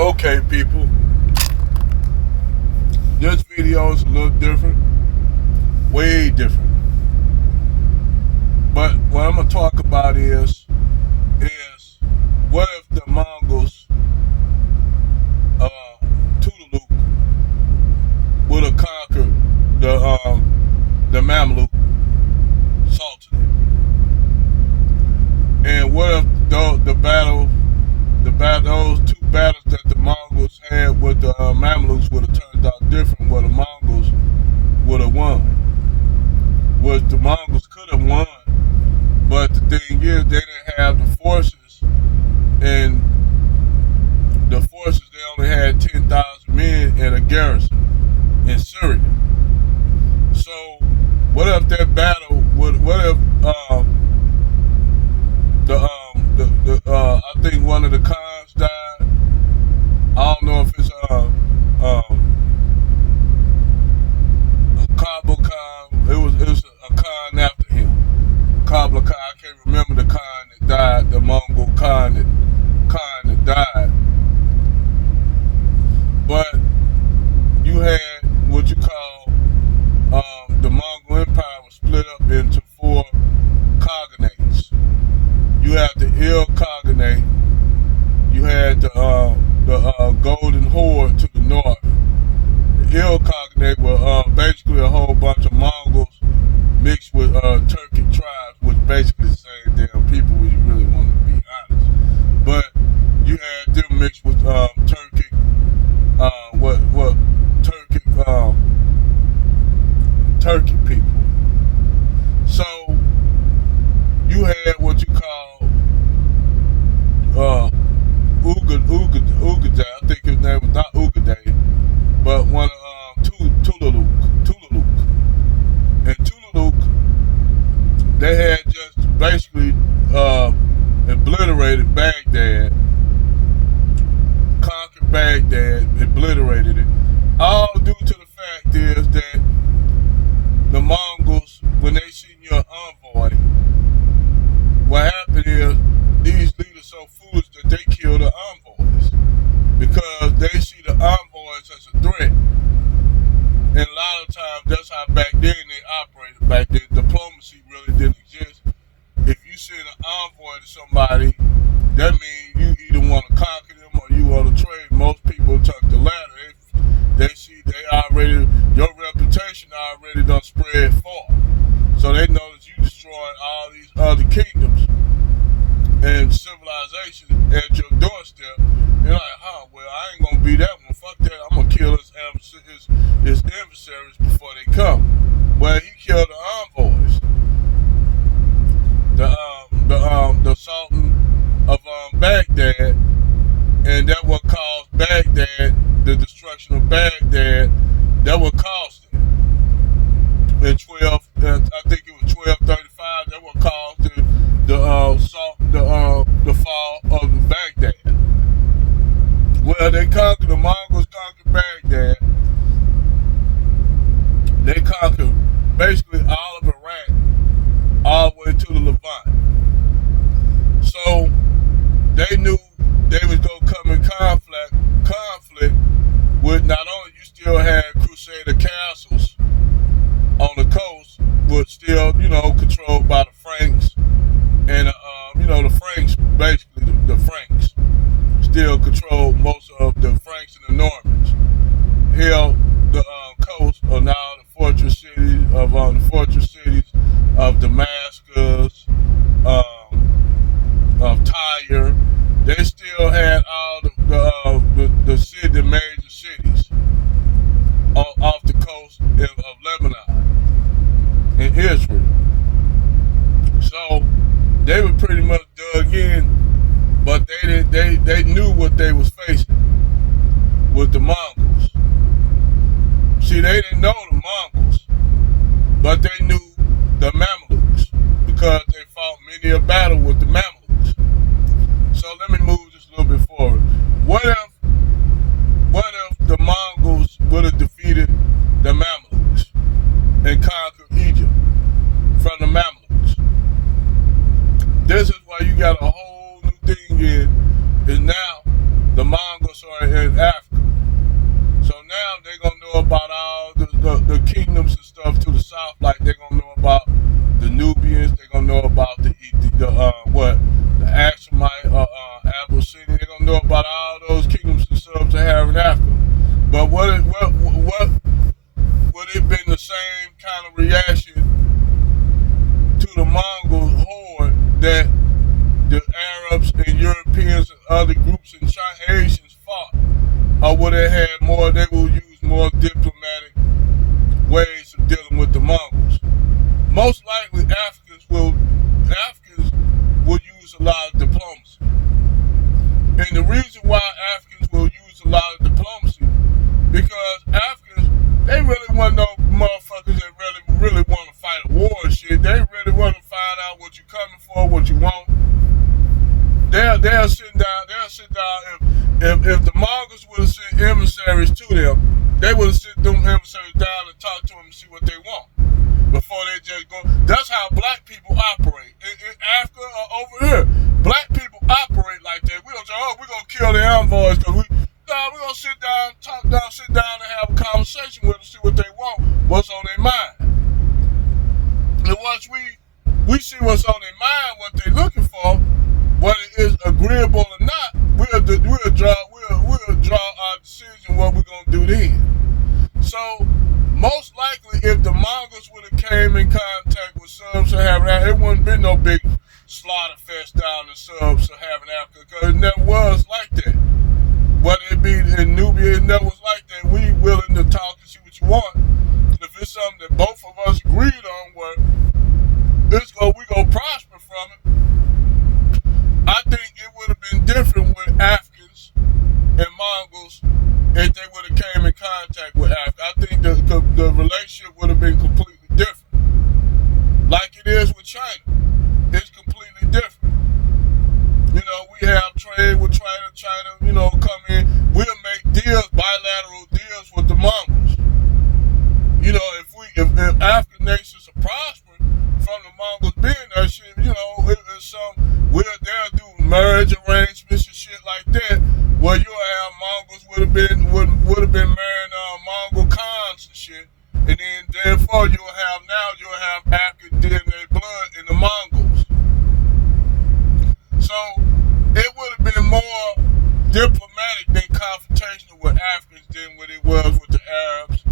Okay, people, this video is a little different, way different. But what I'm gonna talk about is what if the Mongols, Tulaluk, would have conquered the Mamluk Sultanate, and what if those two battles that the Mongols had with the Mamluks would have turned out different, where the Mongols would have won. Which the Mongols could have won, but the thing is, they didn't have the forces, and they only had 10,000 men in a garrison in Syria. So, what if that battle? What if I think one of the Khans died. I don't know if it's Kabul Khan. It was a Khan after him. Kabul Khan. I can't remember the Khan that died. The Mongol Khan that died. But you had what you call the Mongol Empire was split up into 4 cognates. You had the Il Cognate. You had the Golden Horde to the north. The Il Cognate were basically a whole bunch of Mongols mixed with Turkic tribes, which basically the same damn people when you really want to be honest. But you had them mixed with Turkic, Turkic people. So you had what you call Ugaday. I think his name was not Ugaday, but one of Tulaluk. And Tulaluk, they had just basically obliterated Baghdad, conquered Baghdad, obliterated it. All due to the fact is that the Mongols, when they seen your envoy, what happened is these leaders so foolish that they kill the envoys because they see the envoys as a threat. And a lot of times that's how back then they operated. Back then diplomacy really didn't exist. If you send an envoy to somebody, that means you either want to conquer them or you want to trade. Most people took the latter. They see your reputation already done spread far. So they know that you destroying all these other kingdoms and civilizations at your doorstep. You're like, well, I ain't gonna be that one. Fuck that. I'm gonna kill his adversaries before they come. Well, he killed the envoys. The Sultan of Baghdad, and that what caused Baghdad, the destruction of Baghdad. That what caused it. In I think it was 1235. That what caused the fall of Baghdad. Well, the Mongols conquered Baghdad. They conquered basically all of Iraq, all the way to the Levant. So they knew they was gonna come in conflict with not only you still had Crusader castles on the coast, but still, controlled by the Franks. And, the Franks, basically the Franks, still controlled most of the Franks and the Normans. Held the coast of now the fortress cities of Damascus, of Tyre. They still had all the major cities off the coast of Lebanon and Israel. So they were pretty much dug in, but they knew what they was facing with the Mongols. See, they didn't know the Mongols, but they knew the Mamluks because they fought many a battle with the Mamluks. So let me move just a little bit forward. What if the Mongols would have defeated the Mamluks and conquered Egypt from the Mamluks? This is why you got a whole new thing is now the Mongols are know about all those kingdoms in sub-Saharan Africa. But would it been the same kind of reaction to the Mongol horde that the Arabs and Europeans and other groups in Asians fought? Or would it have more, they will use more diplomatic ways of dealing with the Mongols? Most likely Africans will use a lot of diplomacy. And the reason why Africans will use a lot of diplomacy, because Africans, they really want no motherfuckers that really want to fight a war and shit. They really want to find out what you're coming for, what you want. They'll sit down. If the Mongols would have sent emissaries to them, they would have sent them emissaries down and talk to them and see what they want before they just go. That's how black people operate in Africa or over here. Black people operate like that. We don't say, oh, we're gonna kill the envoys because we're gonna sit down and have a conversation with them, see what they want, what's on their mind. And once we see what's on their mind, what they're looking for, whether it's agreeable or not, we'll draw our decision what we're gonna do then. So most likely, if the Mongols would have came in contact with sub-Saharan Africa, it wouldn't been no big slaughter fest down in sub-Saharan Africa, because it never was like that. Whether it be in Nubia, it never was like that. We willing to talk and see what you want. If it's something that both of us agreed on, where we gonna prosper from it, I think it would have been different with Africans and Mongols if they would have came in contact with Africa. I think the relationship would have been completely different. Like it is with China. It's completely different. You know, we have trade with China, you know, come in. We'll make deals, bilateral deals with the Mongols. You know, if African nations are prospering from the Mongols being there, shit, you know, they'll do marriage arrangements and shit like that, where you'll have Mongols would have been marrying Mongol Khans and shit, and then therefore you'll have African DNA blood in the Mongols. So it would have been more diplomatic than confrontational with Africans than what it was with the Arabs,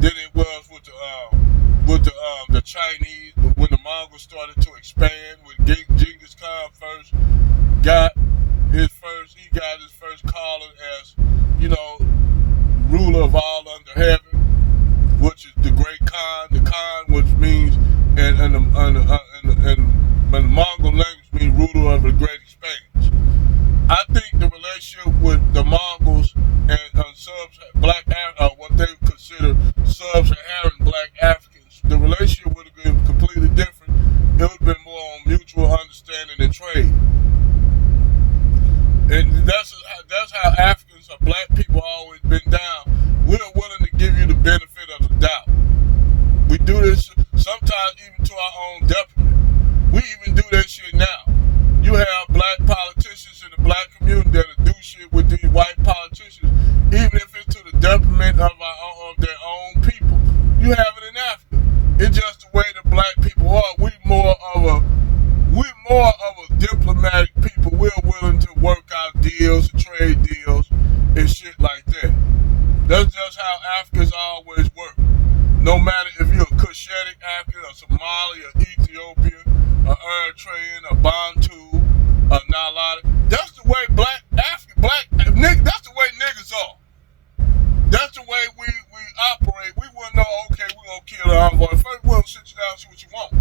than it was with the Chinese. But when the Mongols started to expand, when Genghis Khan got his first calling as, you know, ruler of all under heaven, which is the Great Khan, the Khan, which means and the Mongol language means ruler of the great expanse. I think the relationship with the Mongols and what they consider sub-Saharan black Africans, the relationship would have been completely different. It would have been more on mutual understanding and trade. And that's how Africans or black people always been down. We're willing to give you the benefit of the doubt. We do this sometimes even to our own detriment. We even do that shit now. You have black politicians in the black community that do shit with these white politicians, even if it's to the detriment of their own people. You have it in Africa. It's just the way the black people are. We're more of a diplomatic people. We're willing to work out deals, trade deals, and shit like that. That's just how Africans always work. No matter if you're a Cushitic African, or Somali, or Ethiopian, or Eritrean, or Bantu, or Nilotri. That's the way that's the way niggas are. That's the way we operate. We wouldn't know, okay, we're gonna kill the envoy. First, we'll sit you down and see what you want.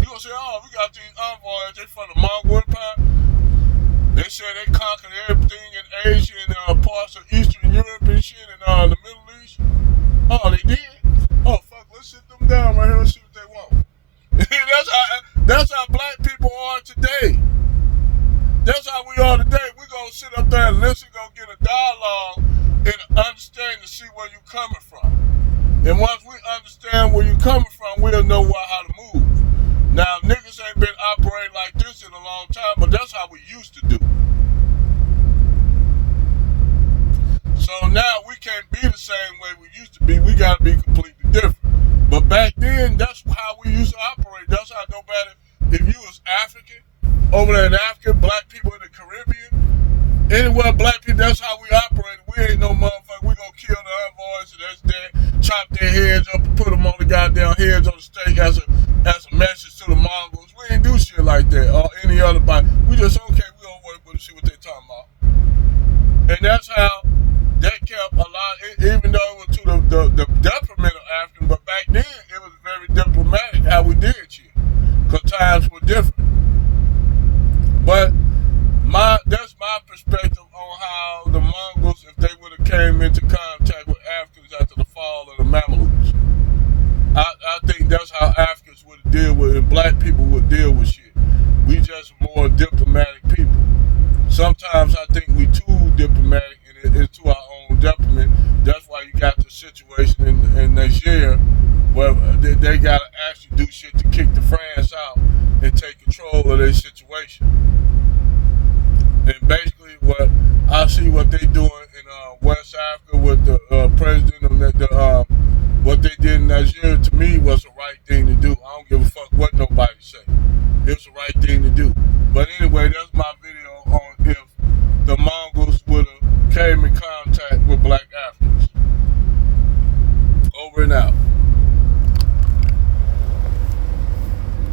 You gonna say, oh, we got these envoys, they from the Mongol Empire. They said they conquered everything in Asia and parts of Eastern Europe and shit and the Middle East. Oh, they did? Oh, fuck, let's sit them down right here and see what they want. That's how black people are today. That's how we are today. We're going to sit up there and listen, go get a dialogue and understand to see where you're coming from. And once we understand where you're coming from, we'll know how to move. Now, niggas ain't been operating like this in a long time, but that's how we used to do. So now we can't be the same way we used to be. We got to be completely different. But back then, that's how we used to operate. That's how, no matter if you was African, over there in Africa, black people in the Caribbean, Anywhere black people, that's how we operate. We ain't no motherfucker. We gonna kill the envoys and that's that. Chop their heads up and put them on the goddamn heads on the stake as a message to the Mongols. We ain't do shit like that or any other body. We just okay. We don't worry about the shit what they talking about. And that's how that kept a lot. Even though it was to the detriment of Africans, but back then it was very diplomatic how we did shit, cause times were different. But that's my perspective on how the Mongols, if they would have came into contact with Africans after the fall of the Mamluks. I think that's how Africans would deal with it, and black people would deal with shit. We just more diplomatic people. Sometimes I think we too diplomatic and it's to our own detriment. That's why you got the situation in Niger where they gotta actually do shit to kick the France out and take control of their situation. And basically, what I see what they doing in West Africa with the president of what they did in Nigeria, to me was the right thing to do.